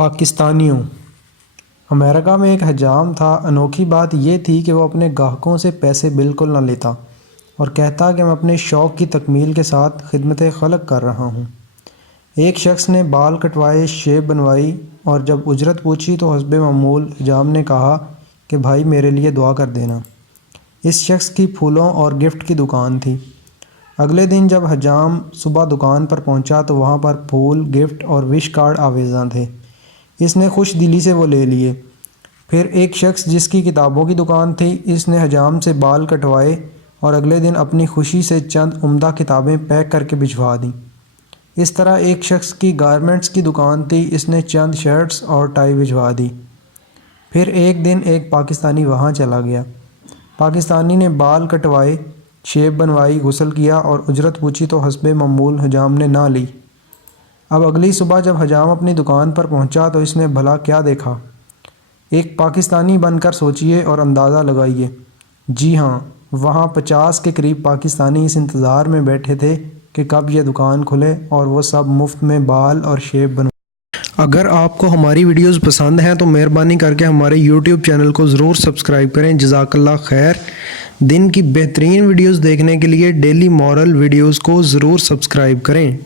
پاکستانیوں۔ امریکہ میں ایک حجام تھا۔ انوکھی بات یہ تھی کہ وہ اپنے گاہکوں سے پیسے بالکل نہ لیتا اور کہتا کہ میں اپنے شوق کی تکمیل کے ساتھ خدمت خلق کر رہا ہوں۔ ایک شخص نے بال کٹوائے، شیو بنوائی اور جب اجرت پوچھی تو حسب معمول حجام نے کہا کہ بھائی میرے لیے دعا کر دینا۔ اس شخص کی پھولوں اور گفٹ کی دکان تھی۔ اگلے دن جب حجام صبح دکان پر پہنچا تو وہاں پر پھول، گفٹ اور وش کارڈ آویزاں تھے۔ اس نے خوش دلی سے وہ لے لیے۔ پھر ایک شخص جس کی کتابوں کی دکان تھی، اس نے حجام سے بال کٹوائے اور اگلے دن اپنی خوشی سے چند عمدہ کتابیں پیک کر کے بھجوا دیں۔ اس طرح ایک شخص کی گارمنٹس کی دکان تھی، اس نے چند شرٹس اور ٹائی بھجوا دی۔ پھر ایک دن ایک پاکستانی وہاں چلا گیا۔ پاکستانی نے بال کٹوائے، شیو بنوائی، غسل کیا اور اجرت پوچھی تو حسب معمول حجام نے نہ لی۔ اب اگلی صبح جب حجام اپنی دکان پر پہنچا تو اس نے بھلا کیا دیکھا؟ ایک پاکستانی بن کر سوچئے اور اندازہ لگائیے۔ جی ہاں، وہاں 50 کے قریب پاکستانی اس انتظار میں بیٹھے تھے کہ کب یہ دکان کھلے اور وہ سب مفت میں بال اور شیو بنوائیں۔ اگر آپ کو ہماری ویڈیوز پسند ہیں تو مہربانی کر کے ہمارے یوٹیوب چینل کو ضرور سبسکرائب کریں۔ جزاک اللہ خیر۔ دن کی بہترین ویڈیوز دیکھنے کے لیے ڈیلی مورل ویڈیوز کو ضرور سبسکرائب کریں۔